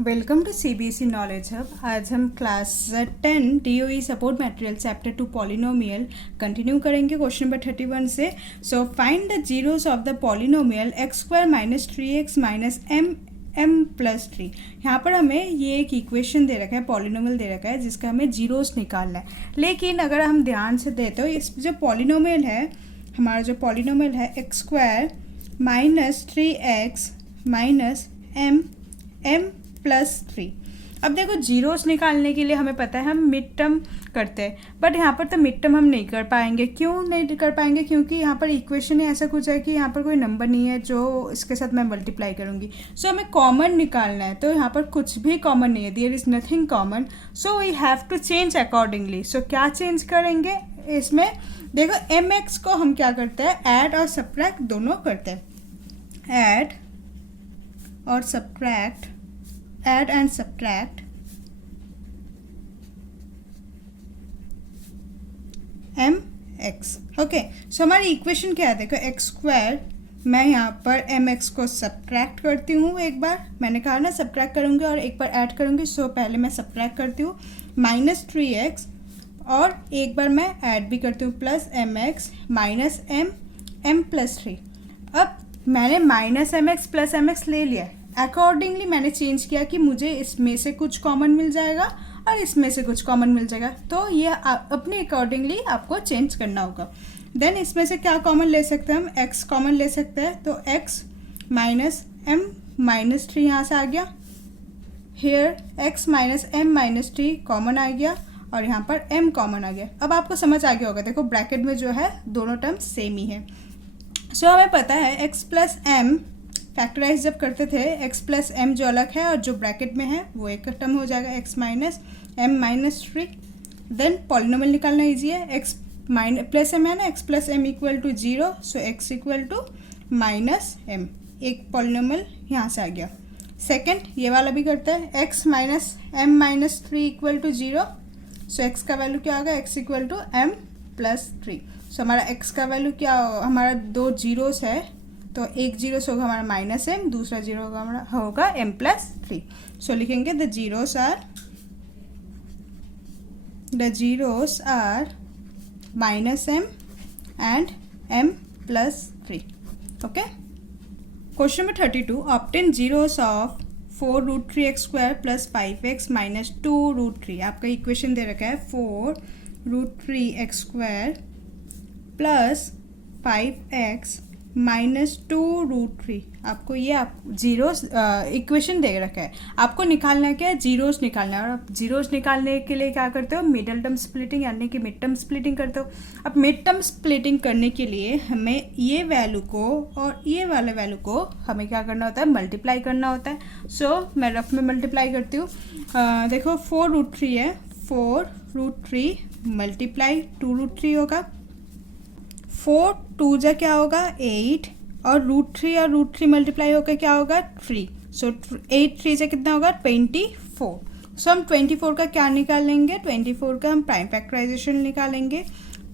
Welcome to CBSE knowledge hub. आज हम class 10 DOE support material chapter 2 polynomial continue करेंगे question number 31 से। So find the zeros of the polynomial x square minus 3x minus m plus 3। यहाँ पर हमें ये एक equation दे रखा है, पॉलिनोमियल दे रखा है जिसका हमें जीरोस निकालना है। लेकिन अगर हम ध्यान से देते हो इस जो पॉलिनोमियल है, हमारा जो पॉलिनोमियल है x square minus 3x minus m plus 3। अब देखो जीरोस निकालने के लिए हमें पता है हम मिड टर्म करते हैं, बट यहाँ पर तो मिड टर्म हम नहीं कर पाएंगे। क्यों नहीं कर पाएंगे? क्योंकि यहाँ पर इक्वेशन ऐसा कुछ है कि यहाँ पर कोई नंबर नहीं है जो इसके साथ मैं मल्टीप्लाई करूँगी। सो हमें कॉमन निकालना है, तो यहाँ पर कुछ भी कॉमन नहीं है, there is nothing common. So we have to change accordingly. So क्या चेंज करेंगे इसमें? देखो एम एक्स को हम क्या करते हैं, ऐड और सब्ट्रैक्ट दोनों करते हैं। ऐड और subtract, add and subtract mx। Okay, so हमारी इक्वेशन क्या है? देखो एक्स स्क्वायर, मैं यहाँ पर mx को सब्ट्रैक्ट करती हूँ। एक बार मैंने कहा ना सब्ट्रैक्ट करूँगी और एक बार ऐड करूँगी। सो पहले मैं सब्ट्रैक्ट करती हूँ माइनस 3x और एक बार मैं ऐड भी करती हूँ plus mx minus m plus 3। अब मैंने माइनस mx प्लस mx ले लिया, अकॉर्डिंगली मैंने चेंज किया कि मुझे इसमें से कुछ कॉमन मिल जाएगा और इसमें से कुछ कॉमन मिल जाएगा। तो ये अपने अकॉर्डिंगली आपको चेंज करना होगा। देन इसमें से क्या कॉमन ले सकते हैं हम? x कॉमन ले सकते हैं, तो x माइनस m माइनस 3 यहाँ से आ गया। Here x minus m minus 3 common आ गया और यहाँ पर m कॉमन आ गया। अब आपको समझ आ गया होगा, देखो ब्रैकेट में जो है दोनों टर्म सेम ही है। सो हमें पता है x प्लस m फैक्टराइज जब करते थे, x प्लस एम जो अलग है और जो ब्रैकेट में है वो एक टर्म हो जाएगा, x minus m minus 3। Then polynomial निकालना ईजी है, x प्लस एम है ना, x plus m equal to 0, so x equal to minus m. एक पॉलिनोमियल यहाँ से आ गया। सेकंड ये वाला भी करता है, x minus m minus 3 equal to 0, so x का वैल्यू क्या होगा? x equal to m plus 3। So हमारा x का वैल्यू क्या, हमारा दो जीरोस है तो एक जीरो होगा हमारा माइनस एम, दूसरा जीरो होगा एम प्लस 3। सो लिखेंगे the zeros are minus m and m plus 3। Okay, question number 32, obtain zeros of 4 root 3 x square plus 5x minus 2 root 3। आपका इक्वेशन दे रखा है 4 root 3 x square plus 5x minus 2 root 3। आपको ये zeros equation दे रखा है, आपको निकालना है क्या है? जीरोस निकालना है। और आप जीरोस निकालने के लिए क्या करते हो? मिडल टर्म स्प्लिटिंग यानी कि मिड टर्म स्प्लिटिंग करते हो। अब मिड टर्म स्प्लिटिंग करने के लिए हमें ये वैल्यू को और ये वाले वैल्यू को हमें क्या करना होता है? मल्टीप्लाई करना होता है। सो मैं रफ में मल्टीप्लाई करती हूँ। देखो 4 रूट 3 है, 4 रूट 3 मल्टीप्लाई 2 रूट 3 होगा, 4 2 जा क्या होगा 8 और रूट 3 मल्टीप्लाई होकर क्या होगा 3। सो 8 3 से कितना होगा 24। सो हम 24 का क्या निकालेंगे? 24 का हम प्राइम फैक्टराइजेशन निकालेंगे।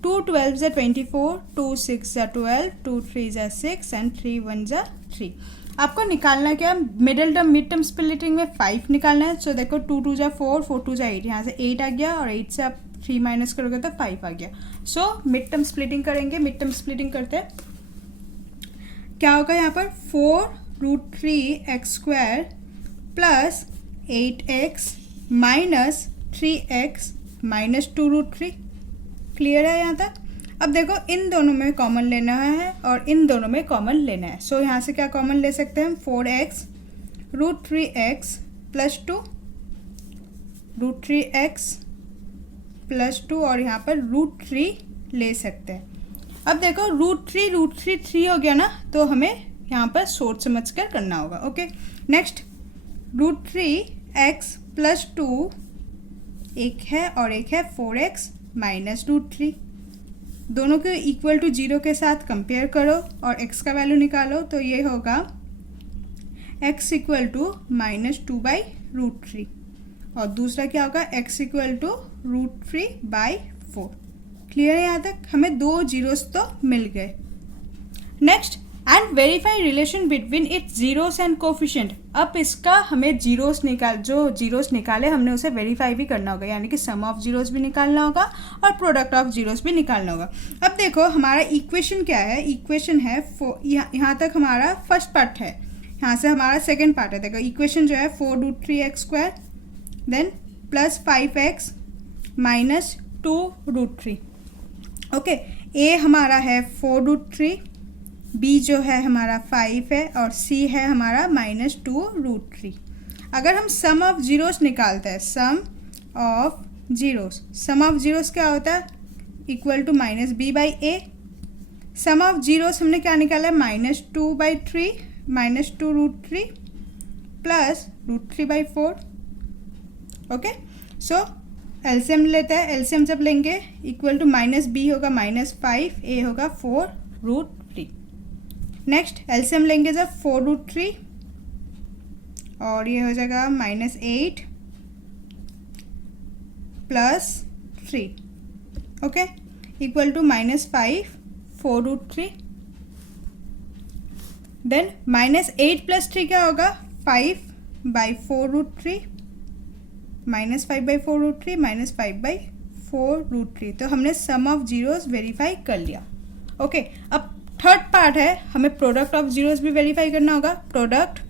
2 12 जा 24, 2 6 जा 12, 2 3 जा 6 एंड 3 1 जा 3। आपको निकालना क्या? मिड टर्म स्प्लिटिंग में 5 निकालना है। सो देखो 2 2 जा 4, 4 2 जा 8, यहाँ से 8 आ गया और 8 से आप 3 माइनस करोगे तो 5 आ गया। सो मिड टर्म स्प्लिटिंग करेंगे। मिड टर्म स्प्लिटिंग करते हैं, क्या होगा यहाँ पर? 4 root 3 x square plus 8x minus 3x minus 2 root 3। Clear है यहाँ तक? अब देखो इन दोनों में कॉमन लेना है और इन दोनों में कॉमन लेना है। सो यहाँ से क्या कॉमन ले सकते हैं हम? 4x root 3x plus 2 root 3x plus 2 और यहाँ पर रूट 3 ले सकते हैं। अब देखो रूट 3 3 हो गया ना, तो हमें यहाँ पर सोच समझ कर करना होगा। Okay, next root 3x plus 2 एक है और एक है 4x माइनस रूट 3। दोनों के इक्वल टू 0 के साथ कंपेयर करो और x का वैल्यू निकालो, तो ये होगा x equal to minus 2 by root 3 और दूसरा क्या होगा? x equal to root 3 by 4। Clear है यहाँ तक? हमें दो जीरोस तो मिल गए। Next and verify relation between its zeros and coefficient. अब इसका हमें जीरोस जो जीरोस निकाले हमने उसे वेरीफाई भी करना होगा, यानी कि सम ऑफ जीरोस भी निकालना होगा और प्रोडक्ट ऑफ जीरोस भी निकालना होगा। अब देखो हमारा इक्वेशन क्या है, इक्वेशन है यहाँ तक हमारा फर्स्ट पार्ट है, यहाँ से हमारा सेकेंड पार्ट है। देखो इक्वेशन जो है 4√3x² then plus 5x minus 2√3। Okay, A हमारा है 4√3, बी जो है हमारा 5 है और सी है हमारा माइनस 2√3। अगर हम सम ऑफ जीरोस निकालते हैं, सम ऑफ जीरोस क्या होता है, equal to minus b by a. Sum of zeros हमने क्या निकाला है, -2/3 minus 2√3 plus √3/4। Okay, so LCM लेते हैं, एलसीएम जब लेंगे इक्वल टू माइनस बी होगा -5, ए होगा 4√3। नेक्स्ट एलसीएम लेंगे जब 4√3 और ये हो जाएगा -8 plus 3, okay, equal to -5 4√3। Then -8 plus 3 क्या होगा, 5/4√3 -5/4√3 -5/4√3। तो हमने सम ऑफ जीरोस वेरीफाई कर लिया। ओके, अब थर्ड पार्ट है, हमें प्रोडक्ट ऑफ जीरोस भी वेरीफाई करना होगा। प्रोडक्ट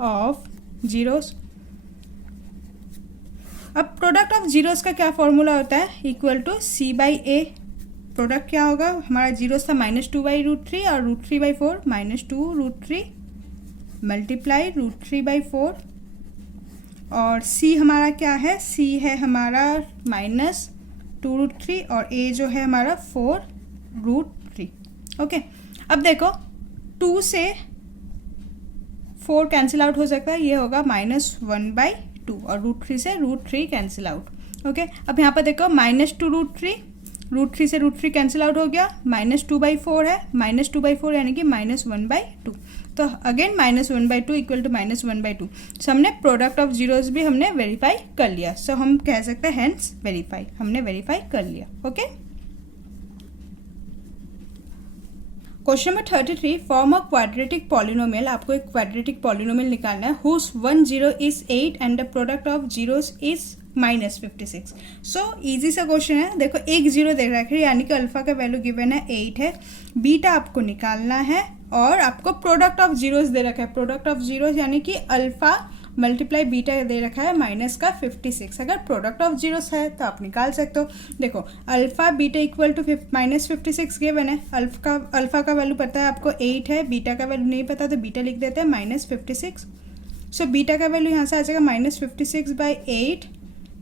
ऑफ जीरोस, अब प्रोडक्ट ऑफ जीरोस का क्या फॉर्मूला होता है, equal to c by a. Product क्या होगा, हमारा जीरोस था -2/√3 और √3/4, -2√3 मल्टीप्लाई √3/4 और सी हमारा क्या है, सी है हमारा -2√3 और ए जो है हमारा 4√3। ओके, अब देखो 2 से 4 कैंसिल आउट हो सकता है, ये होगा -1/2 और √3 से √3 कैंसिल आउट। ओके, अब यहाँ पर देखो -2√3, √3 से √3 कैंसिल आउट हो गया, -2/4 है, -2/4 यानी कि -1/2। तो अगेन -1/2 इक्वल टू -1/2। सो हमने प्रोडक्ट ऑफ जीरोस भी हमने वेरीफाई कर लिया। सो हम कह सकते हैं हेंस वेरीफाई, हमने वेरीफाई कर लिया। Okay, question number 33, form a quadratic polynomial. आपको एक क्वाड्रेटिक पॉलिनोमियल निकालना है whose 1 0 is 8 and the product of zeros is -56। So easy सा क्वेश्चन है। देखो एक जीरो दे रखा है, यानी कि अल्फा का वैल्यू गिवन है 8 है, बीटा आपको निकालना है और आपको प्रोडक्ट ऑफ जीरोस दे रखा है। प्रोडक्ट ऑफ जीरोस यानी कि अल्फा मल्टीप्लाई बीटा दे रखा है माइनस का 56। अगर प्रोडक्ट ऑफ जीरोस है तो आप निकाल सकते हो। देखो alpha beta equal to -56 given है। अल्फा का वैल्यू पता है आपको 8 है, बीटा का वैल्यू नहीं पता तो बीटा लिख देते हैं -56। सो बीटा का वैल्यू यहाँ से आ जाएगा -56/8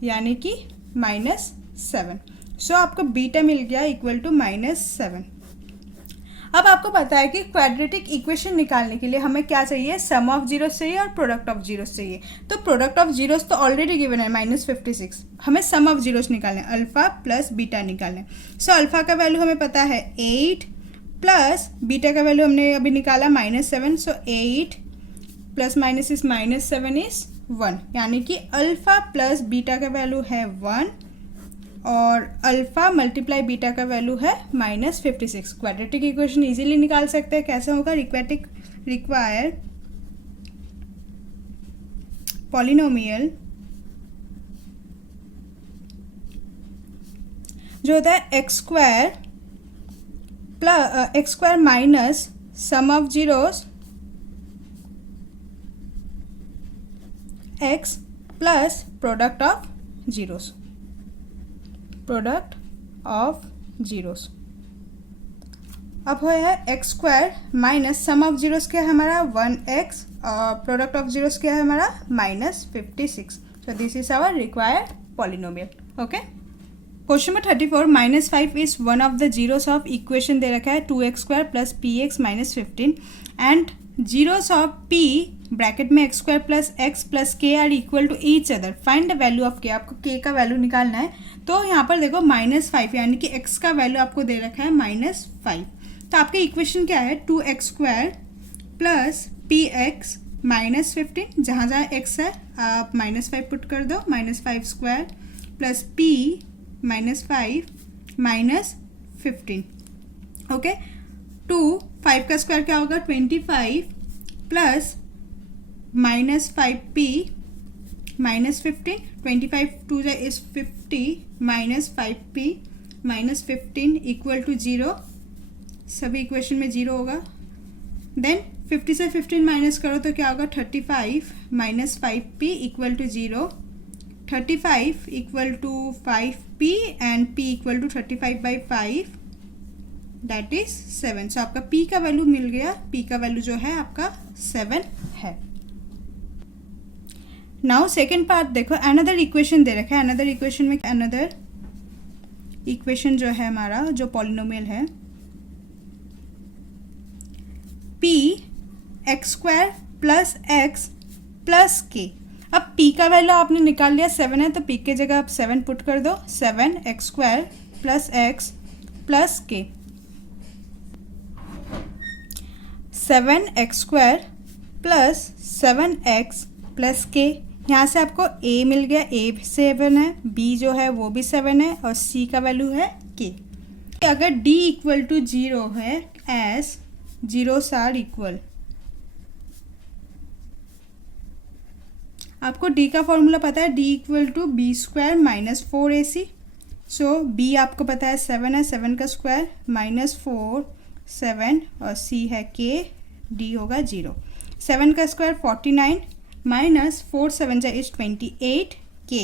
यानी कि -7। सो आपको बीटा मिल गया इक्वल टू -7। अब आपको पता है कि क्वाड्रेटिक इक्वेशन निकालने के लिए हमें क्या चाहिए, सम ऑफ जीरोस चाहिए और प्रोडक्ट ऑफ जीरोस चाहिए। तो प्रोडक्ट ऑफ जीरोस तो ऑलरेडी गिवन है -56, हमें सम ऑफ जीरोस निकालना है, अल्फा प्लस बीटा निकालना है। सो अल्फा का वैल्यू हमें पता है 8 प्लस बीटा का वैल्यू हमने अभी निकाला -7। सो 8 प्लस माइनस इज -7 इज 1, यानी कि अल्फा प्लस बीटा का वैल्यू है 1 और अल्फा मल्टीप्लाई बीटा का वैल्यू है -56। क्वाड्रेटिक इक्वेशन इजीली निकाल सकते हैं। कैसे होगा, रिक्वायर पॉलिनोमियल जो होता है x² minus sum of zeros x plus product of zeros. Product of zeros अब हो है x² minus sum of zeros क्या है हमारा 1x और प्रोडक्ट ऑफ जीरोस क्या है हमारा -56। So this is our required polynomial. Okay, question number 34, -5 is one of the zeros of equation दे रखा है 2x² plus px -15 and zeros of p bracket में x² plus x plus k are equal to each other, find the value of k। आपको k का value निकालना है। तो यहाँ पर देखो -5 यानी कि x का वैल्यू आपको दे रखा है -5। तो आपके इक्वेशन क्या है, 2x² प्लस px -15, जहाँ जहाँ x है आप -5 पुट कर दो, -5² प्लस p -5 -15। ओके, 2 5 का स्क्वायर क्या होगा 25 plus minus 5p minus 15 25 2 is 50 minus 5p minus 15 equal to 0. सभी इक्वेशन में 0 होगा. देन 50 से 15 माइनस करो तो क्या होगा 35 minus 5p equal to 0. 35 equal to 5p and p equal to 35 by 5 that is 7. So आपका p का वैल्यू मिल गया. p का वैल्यू जो है आपका 7 है. नाउ सेकेंड पार्ट देखो. अनदर इक्वेशन दे रखा है. अनदर इक्वेशन में अनदर इक्वेशन जो है हमारा जो पॉलिनोमियल है p x square plus x plus के. अब p का वैल्यू आपने निकाल लिया 7 है तो p के जगह आप 7 पुट कर दो. 7 x square plus x plus के. 7 x square plus 7x plus के. यहाँ से आपको a मिल गया. a 7 है, b जो है वो भी 7 है और c का वैल्यू है k. अगर d इक्वल टू 0 है एस जीरोस आर इक्वल. आपको d का फॉर्मूला पता है. d equal to b square minus 4ac. So b आपको पता है 7 है. 7 का स्क्वायर माइनस 4 7 और c है k. d होगा 0. 7 का स्क्वायर 49 माइनस 4 7 इज 28 k.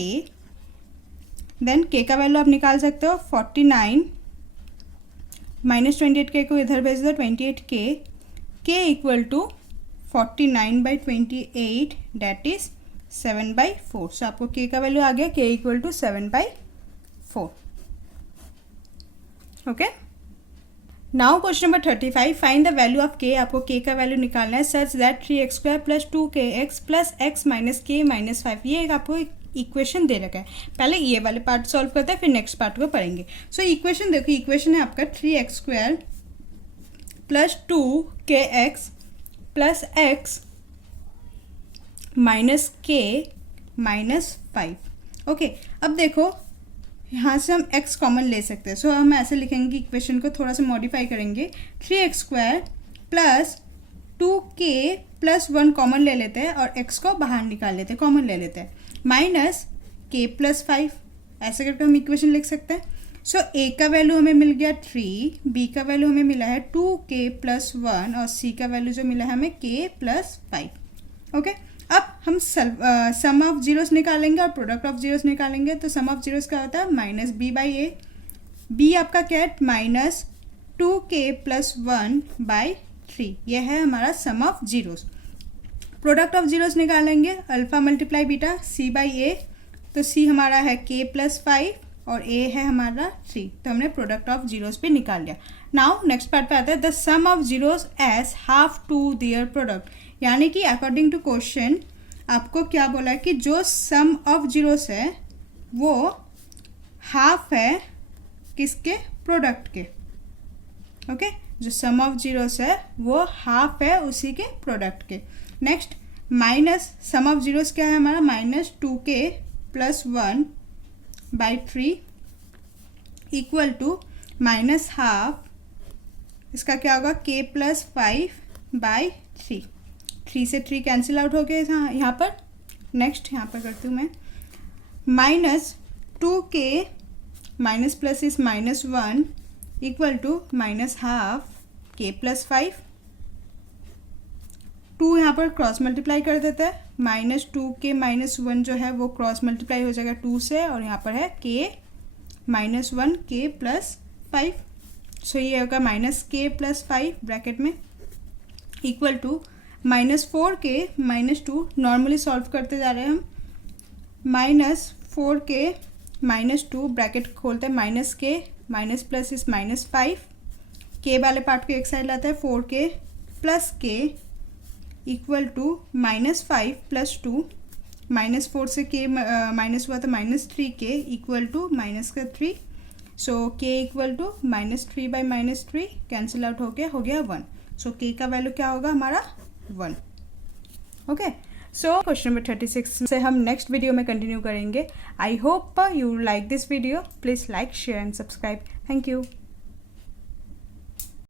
देन k का वैल्यू आप निकाल सकते हो 49 माइनस 28k को इधर भेज दो 28k. k equal to 49 by 28 that is 7 by 4. So आपको k का वैल्यू आ गया. k equal to 7 by 4. Okay. Now question number 35. Find the value of k. आपको k का वैल्यू निकालना है सच दैट 3x स्क्वायर plus 2kx plus x minus k minus 5. ये एक आपको इक्वेशन दे रखा है. पहले ये वाले पार्ट सॉल्व करते हैं फिर नेक्स्ट पार्ट को पढ़ेंगे. सो इक्वेशन देखो. इक्वेशन है आपका 3x स्क्वायर plus 2kx plus x minus k minus 5. Okay. अब देखो यहाँ से हम x कॉमन ले सकते हैं. सो हम ऐसे लिखेंगे कि इक्वेशन को थोड़ा सा मॉडिफाई करेंगे. 3x स्क्वायर प्लस 2k प्लस 1 कॉमन ले लेते हैं और x को बाहर निकाल लेते हैं, कॉमन ले लेते हैं. Minus k plus 5. ऐसे करके हम इक्वेशन लिख सकते हैं. सो a का वैल्यू हमें मिल गया 3, b का वैल्यू हमें मिला है 2k प्लस 1 और c का वैल्यू जो मिला है हमें k प्लस 5. ओके. अब हम सम ऑफ जीरोस निकालेंगे और प्रोडक्ट ऑफ जीरोस निकालेंगे. तो सम ऑफ जीरोस क्या होता है minus b by A. b आपका क्या है माइनस 2k प्लस 1 बाई 3. यह है हमारा sum of zeros. Product of zeros निकालेंगे alpha multiply beta c by A. तो c हमारा है k प्लस 5 और a है हमारा 3. तो हमने प्रोडक्ट ऑफ जीरोस पे निकाल लिया. नाउ नेक्स्ट पार्ट पे आता है the sum of zeros as half to their product. यानी कि अकॉर्डिंग टू क्वेश्चन आपको क्या बोला है कि जो सम ऑफ जीरोस है वो हाफ है किसके प्रोडक्ट के. ओके. जो सम ऑफ जीरोस है वो हाफ है उसी के प्रोडक्ट के. Next minus sum of zeros क्या है हमारा minus 2k plus 1 by 3 equal to minus half. इसका क्या होगा k प्लस 5 बाई 3. 3 से 3 कैंसिल आउट हो गए यहाँ पर. नेक्स्ट यहाँ पर करती हूँ मैं minus 2k minus plus is minus 1 equal to minus half k plus 5. 2 यहाँ पर क्रॉस मल्टीप्लाई कर देते हैं. माइनस 2k माइनस 1 जो है वो क्रॉस मल्टीप्लाई हो जाएगा 2 से और यहाँ पर है k minus 1 k plus 5. So ये होगा माइनस k प्लस 5 ब्रैकेट में equal to minus 4k minus 2. Normally solve करते जा रहे हैं हम. माइनस 4k माइनस 2 ब्रैकेट खोलते हैं minus k minus plus is minus 5. k वाले पार्ट को एक साइड लाता है 4k plus k equal to minus 5 plus 2. Minus 4 से k माइनस हुआ तो minus 3k equal to minus का 3. सो k equal to minus 3 by minus 3 cancel out हो गया 1. सो k का वैल्यू क्या होगा हमारा 1. ओके. सो क्वेश्चन नंबर 36 से हम नेक्स्ट वीडियो में कंटिन्यू करेंगे. I hope you like this video. Please like share and subscribe. Thank you.